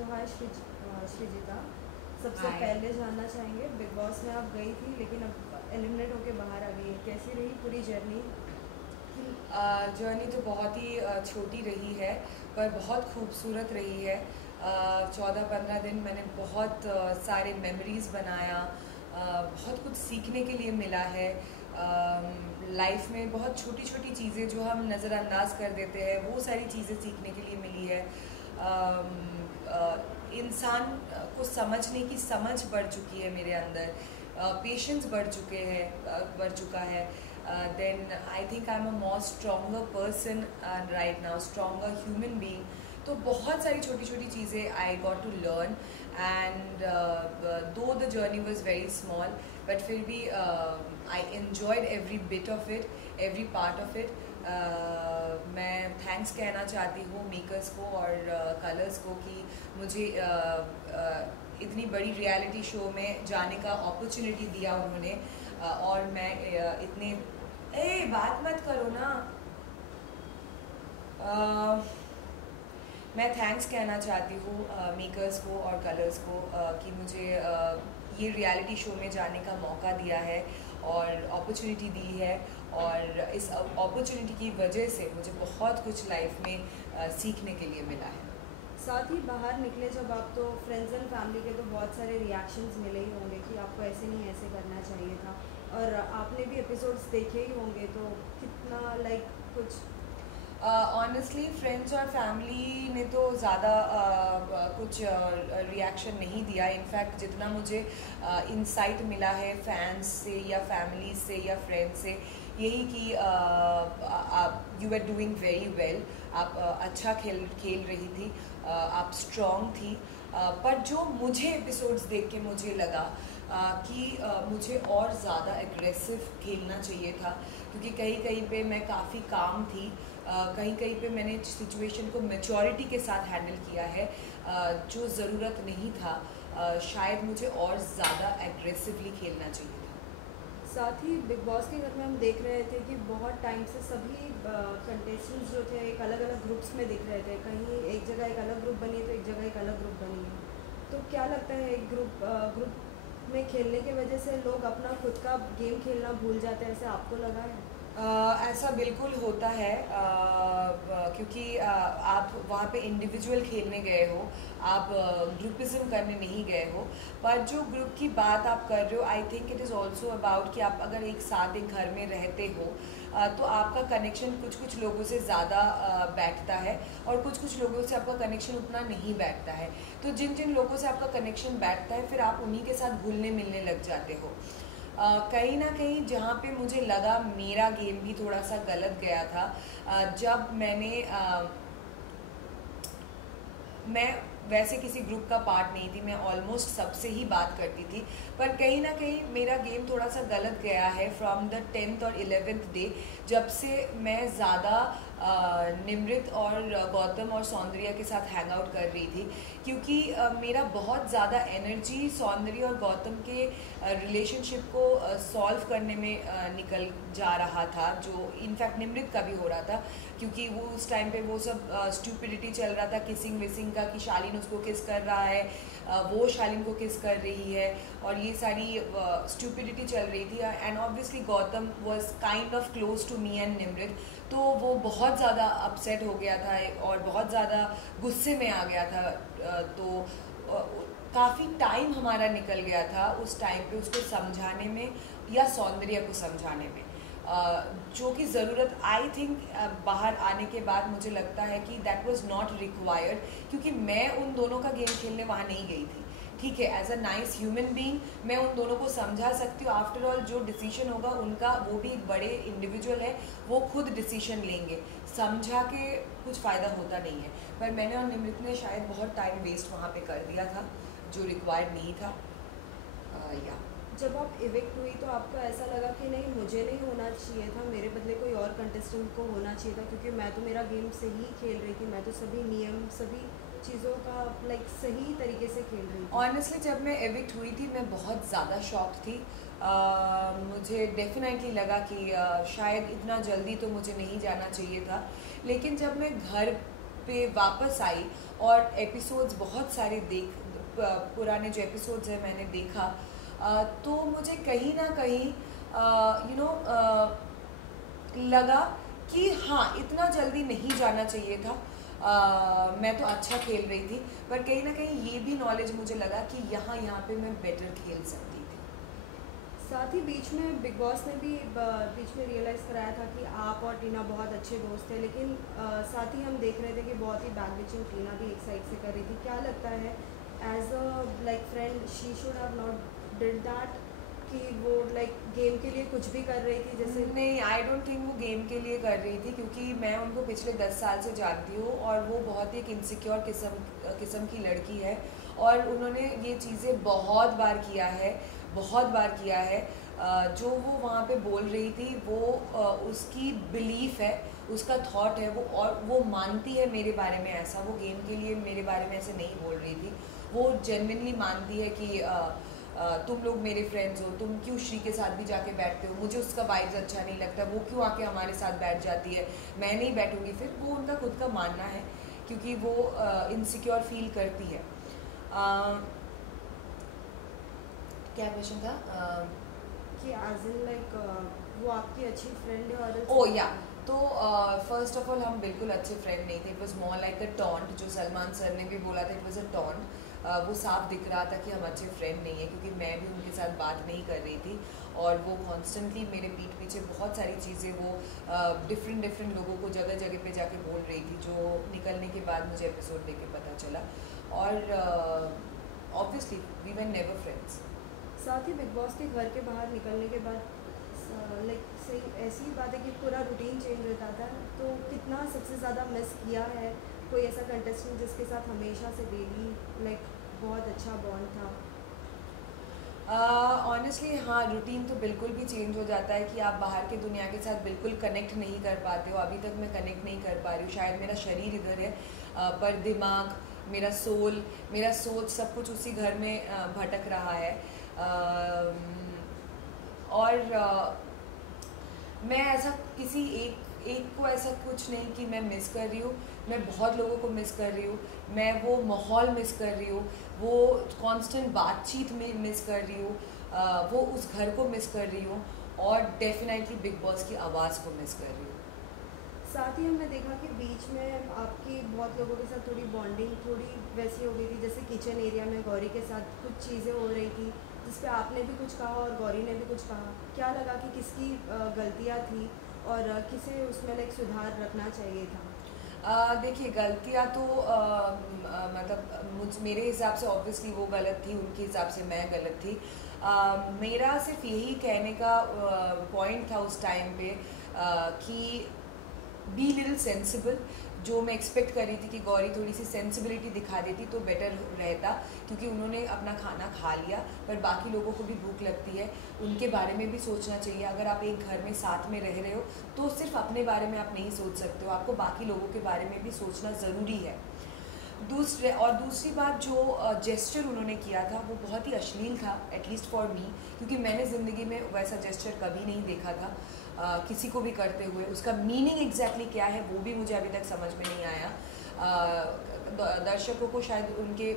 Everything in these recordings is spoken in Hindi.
तो हाय श्रीजिता, सबसे हाय। पहले जानना चाहेंगे बिग बॉस में आप गई थी लेकिन अब एलिमिनेट होके बाहर आ गई है, कैसी रही पूरी जर्नी? जर्नी तो बहुत ही छोटी रही है पर बहुत खूबसूरत रही है। 14-15 दिन मैंने बहुत सारे मेमोरीज़ बनाया, बहुत कुछ सीखने के लिए मिला है। लाइफ में बहुत छोटी छोटी चीज़ें जो हम नज़रअंदाज कर देते हैं वो सारी चीज़ें सीखने के लिए मिली है। इंसान को समझने की समझ बढ़ चुकी है मेरे अंदर, पेशेंस बढ़ चुका है। then I think I'm a more stronger person right now, stronger human being. तो बहुत सारी छोटी छोटी चीज़ें I got to learn and though the journey was very small but फिर भी I enjoyed every bit of it, every part of it. मैं थैंक्स कहना चाहती हूँ मेकर्स को और कलर्स को कि मुझे इतनी बड़ी रियलिटी शो में जाने का अपॉर्चुनिटी दिया उन्होंने। और मैं इतने बात मत करो ना। मैं थैंक्स कहना चाहती हूँ मेकर्स को और कलर्स को कि मुझे ये रियलिटी शो में जाने का मौका दिया है और अपॉर्चुनिटी दी है, और इस अपॉर्चुनिटी की वजह से मुझे बहुत कुछ लाइफ में सीखने के लिए मिला है। साथ ही बाहर निकले जब आप, तो फ्रेंड्स एंड फैमिली के तो बहुत सारे रिएक्शंस मिले ही होंगे कि आपको ऐसे नहीं ऐसे करना चाहिए था, और आपने भी एपिसोड्स देखे ही होंगे, तो कितना कुछ ऑनेस्टली फ्रेंड्स और फैमिली ने तो ज़्यादा कुछ रिएक्शन नहीं दिया। इनफैक्ट जितना मुझे इंसाइट मिला है फैंस से या फैमिली से या फ्रेंड्स से, यही कि you are doing very well, आप अच्छा खेल रही थी, आप स्ट्रॉन्ग थी। पर जो मुझे एपिसोड्स देख के मुझे लगा कि मुझे और ज़्यादा एग्रेसिव खेलना चाहिए था, क्योंकि कहीं पे मैं काफ़ी काम थी, कहीं पे मैंने सिचुएशन को मैच्योरिटी के साथ हैंडल किया है, जो ज़रूरत नहीं था। शायद मुझे और ज़्यादा एग्रेसिवली खेलना चाहिए था। साथ ही बिग बॉस के घर में हम देख रहे थे कि बहुत टाइम से सभी कंटेस्टेंट्स जो थे एक अलग अलग ग्रुप्स में दिख रहे थे, कहीं एक जगह एक अलग ग्रुप बनी है तो एक जगह एक अलग ग्रुप बनी है। तो क्या लगता है एक ग्रुप में खेलने की वजह से लोग अपना खुद का गेम खेलना भूल जाते हैं, ऐसे आपको लगा है? ऐसा बिल्कुल होता है, क्योंकि आप वहाँ पे इंडिविजुअल खेलने गए हो, आप ग्रुपिज्म करने नहीं गए हो। पर जो ग्रुप की बात आप कर रहे हो, I think it is also about कि आप अगर एक साथ एक घर में रहते हो तो आपका कनेक्शन कुछ लोगों से ज़्यादा बैठता है और कुछ लोगों से आपका कनेक्शन उतना नहीं बैठता है। तो जिन लोगों से आपका कनेक्शन बैठता है फिर आप उन्हीं के साथ घुलने मिलने लग जाते हो। कहीं ना कहीं जहाँ पे मुझे लगा मेरा गेम भी थोड़ा सा गलत गया था, जब मैं वैसे किसी ग्रुप का पार्ट नहीं थी, मैं ऑलमोस्ट सबसे ही बात करती थी, पर कहीं ना कहीं मेरा गेम थोड़ा सा गलत गया है फ्रॉम द 10th और 11th डे, जब से मैं ज़्यादा निमृत और गौतम और सौंदर्या के साथ हैंग आउट कर रही थी, क्योंकि मेरा बहुत ज़्यादा एनर्जी सौंदर्या और गौतम के रिलेशनशिप को सॉल्व करने में निकल जा रहा था, जो इनफैक्ट निमृत का भी हो रहा था, क्योंकि वो उस टाइम पे वो सब स्टूपिडिटी चल रहा था, किसिंग विसिंग का, कि शालीन उसको किस कर रहा है, वो शालीन को किस कर रही है, और ये सारी स्टूपिडिटी चल रही थी। And obviously Gautam was kind of close to me and Nimrit, तो वो बहुत ज़्यादा अपसेट हो गया था और बहुत ज़्यादा गुस्से में आ गया था। तो काफ़ी टाइम हमारा निकल गया था उस टाइम पे उसको समझाने में या सौंदर्य को समझाने में, जो कि ज़रूरत आई थिंक बाहर आने के बाद मुझे लगता है कि दैट वाज नॉट रिक्वायर्ड, क्योंकि मैं उन दोनों का गेम खेलने वहाँ नहीं गई थी। ठीक है, as a nice human being मैं उन दोनों को समझा सकती हूँ, आफ्टर ऑल जो डिसीजन होगा उनका, वो भी एक बड़े इंडिविजुअल है, वो खुद डिसीजन लेंगे, समझा के कुछ फ़ायदा होता नहीं है। पर मैंने और निमृत ने शायद बहुत टाइम वेस्ट वहाँ पे कर दिया था जो रिक्वायर्ड नहीं था। या जब आप इविक्ट हुई तो आपको ऐसा लगा कि नहीं, मुझे नहीं होना चाहिए था, मेरे बदले कोई और कंटेस्टेंट को होना चाहिए था, क्योंकि मैं तो मेरा गेम सही खेल रही थी, मैं तो सभी नियम सभी चीज़ों का सही तरीके से खेल रही थी। ऑनेस्टली जब मैं एविक्ट हुई थी मैं बहुत ज़्यादा शॉक थी। मुझे डेफिनेटली लगा कि शायद इतना जल्दी तो मुझे नहीं जाना चाहिए था, लेकिन जब मैं घर पे वापस आई और एपिसोड्स बहुत सारे पुराने जो एपिसोड्स हैं मैंने देखा, तो मुझे कहीं ना कहीं लगा कि हाँ, इतना जल्दी नहीं जाना चाहिए था। मैं तो अच्छा खेल रही थी, पर कहीं ना कहीं ये भी नॉलेज मुझे लगा कि यहाँ पे मैं बेटर खेल सकती थी। साथ ही बीच में बिग बॉस ने भी बीच में रियलाइज़ कराया था कि आप और टीना बहुत अच्छे दोस्त थे, लेकिन साथ ही हम देख रहे थे कि बहुत ही बैक बिचिंग टीना भी एक साइड से कर रही थी। क्या लगता है as a like friend she should have not did that, कि वो लाइक गेम के लिए कुछ भी कर रही थी जैसे? नहीं, आई डोंट थिंक वो गेम के लिए कर रही थी, क्योंकि मैं उनको पिछले 10 साल से जानती हूँ और वो बहुत ही एक इनसिक्योर किस्म की लड़की है, और उन्होंने ये चीज़ें बहुत बार किया है, बहुत बार किया है। जो वो वहाँ पे बोल रही थी वो उसकी बिलीफ है, उसका थॉट है वो, और वो मानती है मेरे बारे में ऐसा। वो गेम के लिए मेरे बारे में ऐसे नहीं बोल रही थी, वो जेन्युइनली मानती है कि तुम लोग मेरे फ्रेंड्स हो, तुम क्यों श्री के साथ भी जाके बैठते हो, मुझे उसका वाइब्स अच्छा नहीं लगता, वो क्यों आके हमारे साथ बैठ जाती है, मैं नहीं बैठूंगी। फिर वो उनका खुद का मानना है, क्योंकि वो इनसिक्योर फील करती है। क्या क्वेश्चन था? कि एज इन लाइक वो आपकी अच्छी फ्रेंड है और ओ या, तो फर्स्ट ऑफ ऑल हम बिल्कुल अच्छे फ्रेंड नहीं थे। It was more like a taunt, जो सलमान सर ने भी बोला था, इट वॉज अ टॉन्ट। वो साफ दिख रहा था कि हम अच्छे फ्रेंड नहीं हैं, क्योंकि मैं भी उनके साथ बात नहीं कर रही थी, और वो कॉन्स्टेंटली मेरे पीठ पीछे बहुत सारी चीज़ें वो डिफरेंट लोगों को जगह जगह पे जाके बोल रही थी, जो निकलने के बाद मुझे एपिसोड देख के पता चला। और obviously we were never friends. साथ ही बिग बॉस के घर के बाहर निकलने के बाद लाइक सही ऐसी ही बात है कि पूरा रूटीन चेंज हो जाता है, तो कितना सबसे ज़्यादा मिस किया है कोई ऐसा कंटेस्टेंट जिसके साथ हमेशा से डेली लाइक बहुत अच्छा बॉन्ड था? ऑनेस्टली हाँ, रूटीन तो बिल्कुल भी चेंज हो जाता है कि आप बाहर के दुनिया के साथ बिल्कुल कनेक्ट नहीं कर पाते हो। अभी तक मैं कनेक्ट नहीं कर पा रही हूँ, शायद मेरा शरीर इधर है, पर दिमाग, मेरा सोल, मेरा सोच, सब कुछ उसी घर में भटक रहा है। और मैं ऐसा किसी एक को ऐसा कुछ नहीं कि मैं मिस कर रही हूँ, मैं बहुत लोगों को मिस कर रही हूँ। मैं वो माहौल मिस कर रही हूँ, वो कांस्टेंट बातचीत में मिस कर रही हूँ, वो उस घर को मिस कर रही हूँ, और डेफिनेटली बिग बॉस की आवाज़ को मिस कर रही हूँ। साथ ही हमने देखा कि बीच में आपकी बहुत लोगों के साथ थोड़ी बॉन्डिंग थोड़ी वैसी हो गई थी, जैसे किचन एरिया में गौरी के साथ कुछ चीज़ें हो रही थी जिस पे आपने भी कुछ कहा और गौरी ने भी कुछ कहा। क्या लगा कि किसकी गलतियाँ थी और किसे उसमें लाइक सुधार रखना चाहिए था? देखिए, गलतियाँ तो मतलब मेरे हिसाब से ऑब्वियसली वो गलत थी, उनके हिसाब से मैं गलत थी। मेरा सिर्फ यही कहने का पॉइंट था उस टाइम पे कि बी लिटिल सेंसिबल। जो मैं एक्सपेक्ट कर रही थी कि गौरी थोड़ी सी सेंसिबिलिटी दिखा देती तो बेटर रहता, क्योंकि उन्होंने अपना खाना खा लिया, पर बाकी लोगों को भी भूख लगती है, उनके बारे में भी सोचना चाहिए। अगर आप एक घर में साथ में रह रहे हो तो सिर्फ अपने बारे में आप नहीं सोच सकते हो, आपको बाकी लोगों के बारे में भी सोचना ज़रूरी है। दूसरी बात, जो जेस्चर उन्होंने किया था वो बहुत ही अश्लील था, एटलीस्ट फॉर मी, क्योंकि मैंने ज़िंदगी में वैसा जेस्चर कभी नहीं देखा था किसी को भी करते हुए। उसका मीनिंग एग्जैक्टली क्या है वो भी मुझे अभी तक समझ में नहीं आया। दर्शकों को शायद उनके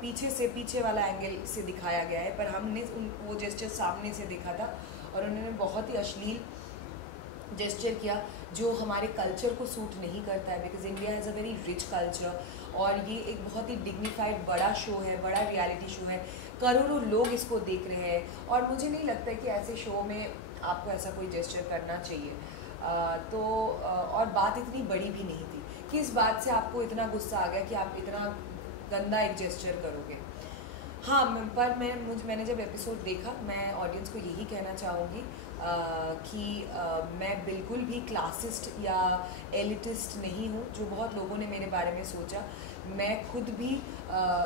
पीछे वाला एंगल से दिखाया गया है, पर हमने वो जेस्चर सामने से देखा था, और उन्होंने बहुत ही अश्लील जेस्चर किया जो हमारे कल्चर को सूट नहीं करता है, because India has a very rich culture, और ये एक बहुत ही डिग्निफाइड बड़ा शो है, बड़ा रियलिटी शो है, करोड़ों लोग इसको देख रहे हैं, और मुझे नहीं लगता कि ऐसे शो में आपको ऐसा कोई जेस्चर करना चाहिए। और बात इतनी बड़ी भी नहीं थी कि इस बात से आपको इतना गुस्सा आ गया कि आप इतना गंदा एक जेस्चर करोगे। हाँ, पर मैंने जब एपिसोड देखा, मैं ऑडियंस को यही कहना चाहूँगी कि मैं बिल्कुल भी क्लासिस्ट या एलिटिस्ट नहीं हूँ, जो बहुत लोगों ने मेरे बारे में सोचा। मैं खुद भी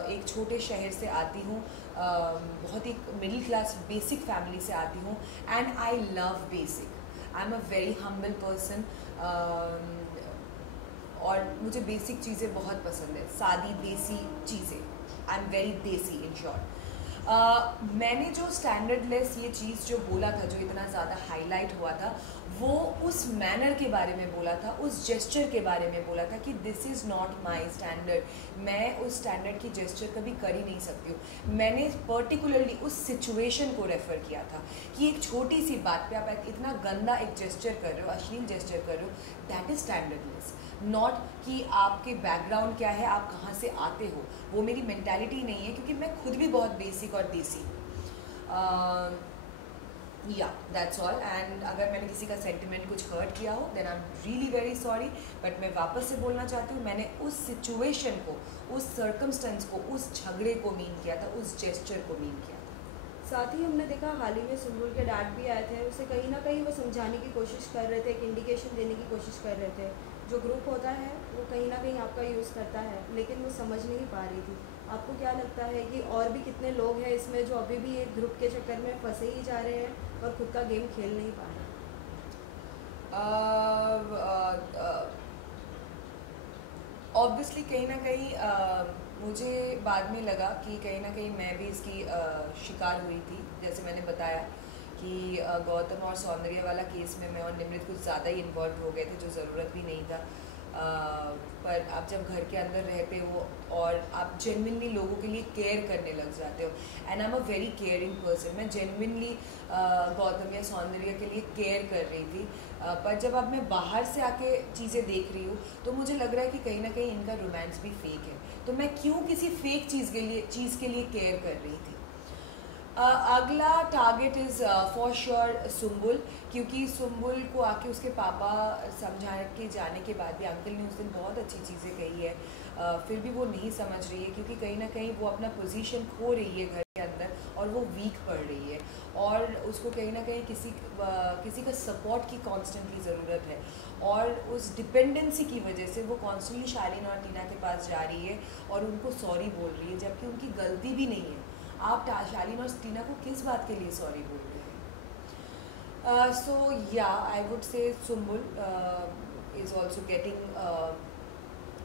एक छोटे शहर से आती हूँ, बहुत ही मिडिल क्लास बेसिक फैमिली से आती हूँ, and I love basic. I am a very humble person, और मुझे बेसिक चीज़ें बहुत पसंद है, सादी देसी चीज़ें। आई एम वेरी देसी इन शॉर्ट। मैंने जो स्टैंडर्डलेस ये चीज़ जो बोला था, जो इतना ज़्यादा हाईलाइट हुआ था, वो उस मैनर के बारे में बोला था, उस जेस्चर के बारे में बोला था कि this is not my standard. मैं उस स्टैंडर्ड की जेस्चर कभी कर ही नहीं सकती हूँ। मैंने पर्टिकुलरली उस सिचुएशन को रेफ़र किया था कि एक छोटी सी बात पे आप इतना गंदा एक जेस्चर कर रहे हो, अश्लील जेस्चर कर रहे हो, दैट इज़ स्टैंडर्डलेस। नॉट कि आपके बैकग्राउंड क्या है, आप कहाँ से आते हो, वो मेरी मेंटालिटी नहीं है, क्योंकि मैं खुद भी बहुत बेसिक और देसी। या दैट्स ऑल। एंड अगर मैंने किसी का सेंटिमेंट कुछ हर्ट किया हो then I am really very sorry, but मैं वापस से बोलना चाहती हूँ, मैंने उस सिचुएशन को, उस सर्कमस्टेंस को, उस झगड़े को मीन किया था, उस जेस्चर को मीन किया था। साथ ही हमने देखा हाल ही में सुम्बुल के डैड भी आए थे, उसे कहीं ना कहीं वो समझाने की कोशिश कर रहे थे, एक इंडिकेशन देने की कोशिश कर रहे थे। जो ग्रुप होता है वो कहीं ना कहीं आपका यूज़ करता है, लेकिन वो समझ नहीं पा रही थी। आपको क्या लगता है कि और भी कितने लोग हैं इसमें जो अभी भी एक ग्रुप के चक्कर में फंसे ही जा रहे हैं और खुद का गेम खेल नहीं पा रहे? ऑब्वियसली कहीं ना कहीं मुझे बाद में लगा कि कहीं ना कहीं मैं भी इसकी शिकार हुई थी। जैसे मैंने बताया कि गौतम और सौंदर्य वाला केस में मैं और निमृत कुछ ज़्यादा ही इन्वॉल्व हो गए थे, जो ज़रूरत भी नहीं था। पर आप जब घर के अंदर रहते हो और आप जेन्युइनली लोगों के लिए केयर करने लग जाते हो, and I am a very caring person, मैं जेन्युइनली गौतम या सौंदर्य के लिए केयर कर रही थी। पर जब अब मैं बाहर से आके चीज़ें देख रही हूँ तो मुझे लग रहा है कि कहीं ना कहीं इनका रोमांस भी फेक है, तो मैं क्यों किसी फेक चीज़ के लिए केयर कर रही थी। अगला target is for sure Sumbul, क्योंकि सुम्बुल को आके उसके पापा समझा के जाने के बाद भी अंकल ने उस दिन बहुत अच्छी चीज़ें कही है, फिर भी वो नहीं समझ रही है, क्योंकि कहीं ना कहीं वो अपना पोजीशन खो रही है घर के अंदर और वो वीक पड़ रही है, और उसको कहीं ना कहीं किसी का सपोर्ट की कॉन्स्टेंटली ज़रूरत है, और उस डिपेंडेंसी की वजह से वो कॉन्स्टेंटली शालीन और टीना के पास जा रही है और उनको सॉरी बोल रही है, जबकि उनकी गलती भी नहीं है। आप शालीन और टीना को किस बात के लिए सॉरी बोल रहे हैं? सो या I would say Sumbul is also getting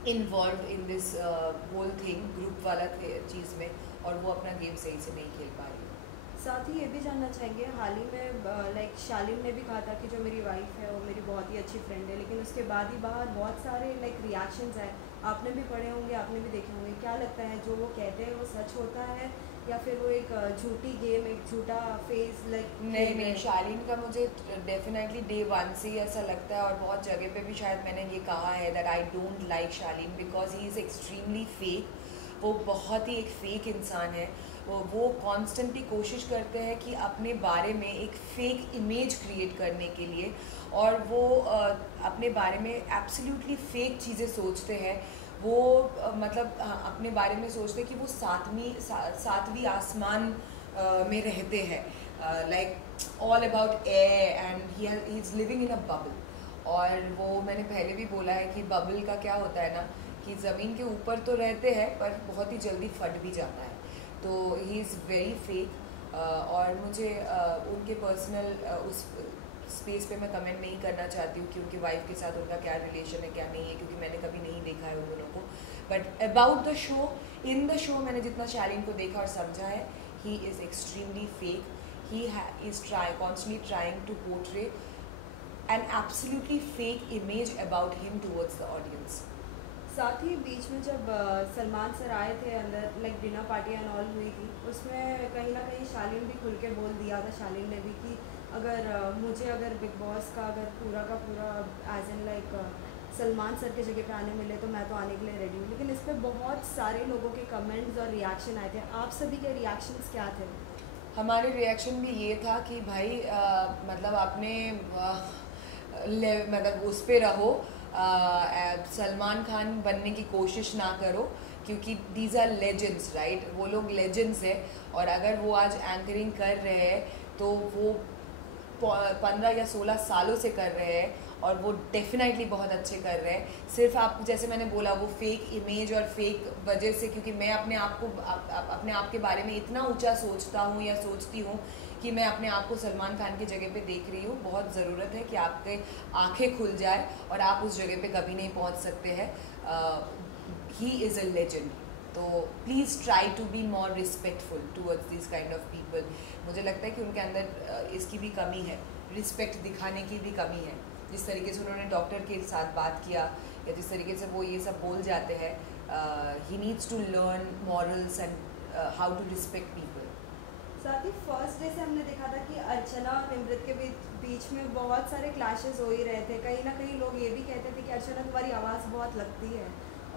involve in this whole thing, group वाला चीज़ में, और वो अपना गेम सही से नहीं खेल पा रही है। साथ ही ये भी जानना चाहेंगे, हाल ही में लाइक शालीन ने भी कहा था कि जो मेरी वाइफ है वो मेरी बहुत ही अच्छी फ्रेंड है, लेकिन उसके बाद ही बाहर बहुत सारे लाइक रिएक्शंस आए, आपने भी पढ़े होंगे, आपने भी देखे होंगे। क्या लगता है जो वो कहते हैं वो सच होता है या फिर वो एक झूठी गेम, एक झूठा फेस लाइक? नहीं, शालीन का मुझे डेफिनेटली डे वन से ही ऐसा लगता है, और बहुत जगह पे भी शायद मैंने ये कहा है that I don't like Shalin because he is extremely fake. वो बहुत ही एक फेक इंसान है। वो कॉन्स्टेंटली कोशिश करते हैं कि अपने बारे में एक फेक इमेज क्रिएट करने के लिए, और वो अपने बारे में एब्सोल्युटली फेक चीज़ें सोचते हैं। वो मतलब अपने बारे में सोचते हैं कि वो सातवीं आसमान में रहते हैं, like all about air, and he is living in a bubble. और वो मैंने पहले भी बोला है कि बबल का क्या होता है ना, कि ज़मीन के ऊपर तो रहते हैं पर बहुत ही जल्दी फट भी जाता है, तो ही इज़ वेरी फेक। और मुझे उनके पर्सनल उस स्पेस पे मैं कमेंट नहीं करना चाहती हूँ कि उनकी वाइफ के साथ उनका क्या रिलेशन है क्या नहीं है, क्योंकि मैंने कभी नहीं देखा है उन दोनों को। But about the show, in the show मैंने जितना शालीन को देखा और समझा है, he is extremely fake. He is constantly trying to portray an absolutely fake image about him towards the audience. साथ ही बीच में जब सलमान सर आए थे अंदर, like dinner party and all हुई थी, उसमें कहीं ना कहीं शालीन भी खुल के बोल दिया था, शालीन ने भी, कि अगर बिग बॉस का पूरा का पूरा as an like Salman sir के जगह पे आने मिले तो मैं तो आने के लिए रेडी हूँ। लेकिन इस पर बहुत सारे लोगों के कमेंट्स और रिएक्शन आए थे, आप सभी के रिएक्शंस क्या थे? हमारे रिएक्शन भी ये था कि भाई मतलब आपने मतलब उस पर रहो, सलमान खान बनने की कोशिश ना करो, क्योंकि दीज आर लेजेंड्स, राइट? वो लोग लेजेंड्स हैं, और अगर वो आज एंकरिंग कर रहे हैं तो वो 15 या 16 सालों से कर रहे हैं, और वो डेफिनेटली बहुत अच्छे कर रहे हैं। सिर्फ आप, जैसे मैंने बोला, वो फेक इमेज और फेक वजह से, क्योंकि मैं अपने आप के बारे में इतना ऊंचा सोचता हूँ या सोचती हूँ कि मैं अपने आप को सलमान खान की जगह पे देख रही हूँ। बहुत ज़रूरत है कि आपके आंखें खुल जाए और आप उस जगह पे कभी नहीं पहुँच सकते हैं। He is a legend. तो please try to be more respectful towards this kind of people. मुझे लगता है कि उनके अंदर इसकी भी कमी है, रिस्पेक्ट दिखाने की भी कमी है। जिस तरीके से उन्होंने डॉक्टर के साथ बात किया या जिस तरीके से वो ये सब बोल जाते हैं, he needs to learn morals and how to respect people. साथ ही फर्स्ट डे से हमने देखा था कि अर्चना और निमृत के बीच में बहुत सारे क्लैशेस हो ही रहे थे। कहीं ना कहीं लोग ये भी कहते थे कि अर्चना तुम्हारी आवाज़ बहुत लगती है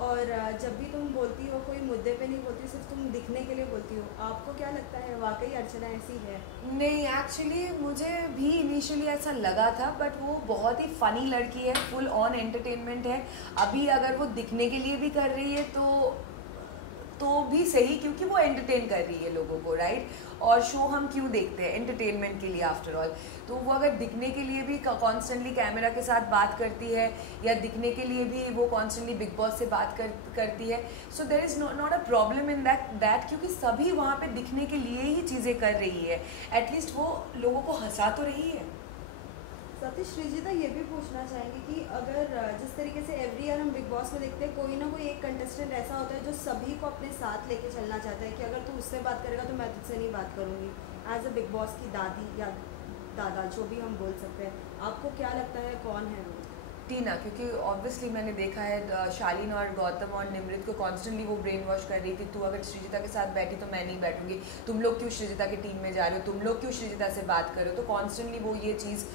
और जब भी तुम बोलती हो कोई मुद्दे पे नहीं बोलती, सिर्फ तुम दिखने के लिए बोलती हो। आपको क्या लगता है वाकई अर्चना ऐसी है? नहीं, एक्चुअली मुझे भी इनिशियली ऐसा लगा था, बट वो बहुत ही फ़नी लड़की है, फुल ऑन एंटरटेनमेंट है। अभी अगर वो दिखने के लिए भी कर रही है तो भी सही, क्योंकि वो एंटरटेन कर रही है लोगों को, राइट। और शो हम क्यों देखते हैं? एंटरटेनमेंट के लिए आफ्टर ऑल। तो वो अगर दिखने के लिए भी कॉन्स्टेंटली कैमरा के साथ बात करती है या दिखने के लिए भी वो कॉन्स्टेंटली बिग बॉस से बात करती है, so there is not a problem in that, क्योंकि सभी वहाँ पे दिखने के लिए ही चीज़ें कर रही है। एटलीस्ट वो लोगों को हंसा तो रही है। साथ ही श्रीजिता ये भी पूछना चाहेंगे कि अगर जिस तरीके से एवरी ईयर हम बिग बॉस में देखते हैं, कोई ना कोई एक कंटेस्टेंट ऐसा होता है जो सभी को अपने साथ लेके चलना चाहता है कि अगर तू उससे बात करेगा तो मैं तुझसे नहीं बात करूँगी। एज अ बिग बॉस की दादी या दादा, जो भी हम बोल सकते हैं, आपको क्या लगता है कौन है वो? टीना, क्योंकि ऑब्वियसली मैंने देखा है शालीन और गौतम और निमृत को कॉन्स्टेंटली वो ब्रेन वॉश कर रही थी, तू अगर श्रीजिता के साथ बैठी तो मैं नहीं बैठूंगी, तुम लोग क्यों श्रीजिता की टीम में जा रहे हो, तुम लोग क्यों श्रीजिता से बात कर रहे हो। तो कॉन्स्टेंटली वो ये चीज़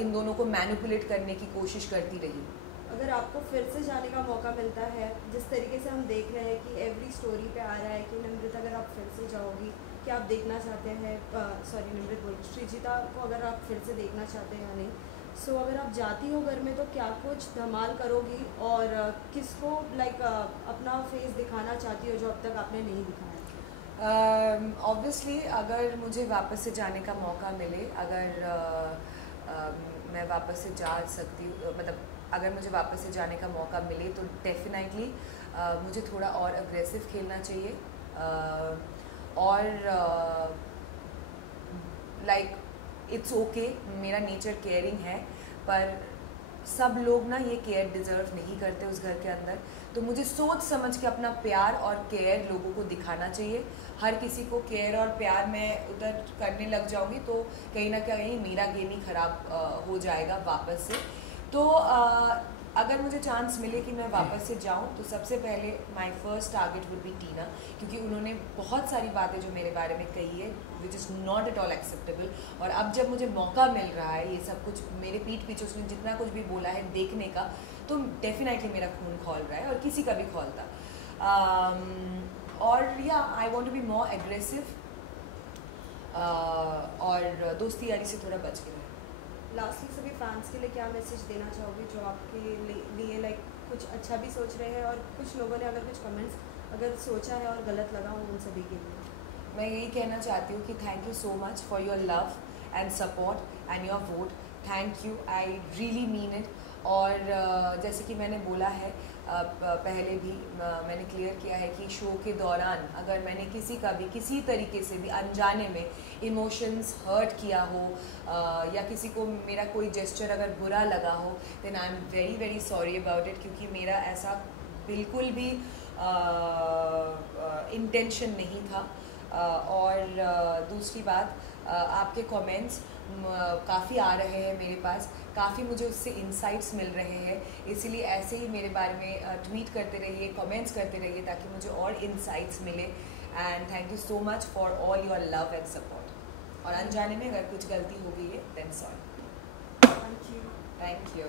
इन दोनों को मैनिपुलेट करने की कोशिश करती रही। अगर आपको फिर से जाने का मौका मिलता है, जिस तरीके से हम देख रहे हैं कि एवरी स्टोरी पे आ रहा है कि निमृत अगर आप फिर से जाओगी, कि आप देखना चाहते हैं, सॉरी निमृत बोल, श्रीजिता को अगर आप फिर से देखना चाहते हैं या नहीं, सो अगर आप जाती हो घर में तो क्या कुछ धमाल करोगी और किसको अपना फेस दिखाना चाहती हो जो अब तक आपने नहीं दिखाया? ऑब्वियसली अगर मुझे वापस से जाने का मौका मिले, अगर मैं वापस से जा सकती हूँ, मतलब अगर मुझे वापस से जाने का मौका मिले तो डेफिनेटली मुझे थोड़ा और अग्रेसिव खेलना चाहिए, और लाइक इट्स ओके, मेरा नेचर केयरिंग है, पर सब लोग ना ये केयर डिज़र्व नहीं करते उस घर के अंदर। तो मुझे सोच समझ के अपना प्यार और केयर लोगों को दिखाना चाहिए। हर किसी को केयर और प्यार मैं उधर करने लग जाऊंगी तो कहीं ना कहीं मेरा गेम ही ख़राब हो जाएगा वापस से। तो अगर मुझे चांस मिले कि मैं वापस से जाऊं तो सबसे पहले my first target would be Tina, क्योंकि उन्होंने बहुत सारी बातें जो मेरे बारे में कही है which is not at all acceptable. और अब जब मुझे मौका मिल रहा है ये सब कुछ मेरे पीठ पीछे उसने जितना कुछ भी बोला है देखने का, तो डेफिनेटली मेरा खून खौल रहा है और किसी का भी खौलता। और या I want to be more aggressive और दोस्ती यारी से थोड़ा बच के रहे। लास्टली सभी फैंस के लिए क्या मैसेज देना चाहोगे जो आपके लिए कुछ अच्छा भी सोच रहे हैं और कुछ लोगों ने अगर कुछ कमेंट्स अगर सोचा है और गलत लगा हो उन सभी के लिए? मैं यही कहना चाहती हूँ कि thank you so much for your love and support and your vote. Thank you, I really mean it. और जैसे कि मैंने बोला है पहले भी, मैंने क्लियर किया है कि शो के दौरान अगर मैंने किसी का भी किसी तरीके से भी अनजाने में इमोशंस हर्ट किया हो या किसी को मेरा कोई जेस्चर अगर बुरा लगा हो, then I am very very sorry about it, क्योंकि मेरा ऐसा बिल्कुल भी इंटेंशन नहीं था। और दूसरी बात, आपके कमेंट्स काफ़ी आ रहे हैं मेरे पास, काफ़ी मुझे उससे इंसाइट्स मिल रहे हैं, इसीलिए ऐसे ही मेरे बारे में ट्वीट करते रहिए, कमेंट्स करते रहिए ताकि मुझे और इंसाइट्स मिले। And thank you so much for all your love and support. और अनजाने में अगर कुछ गलती हो गई है then sorry. Thank you. Thank you.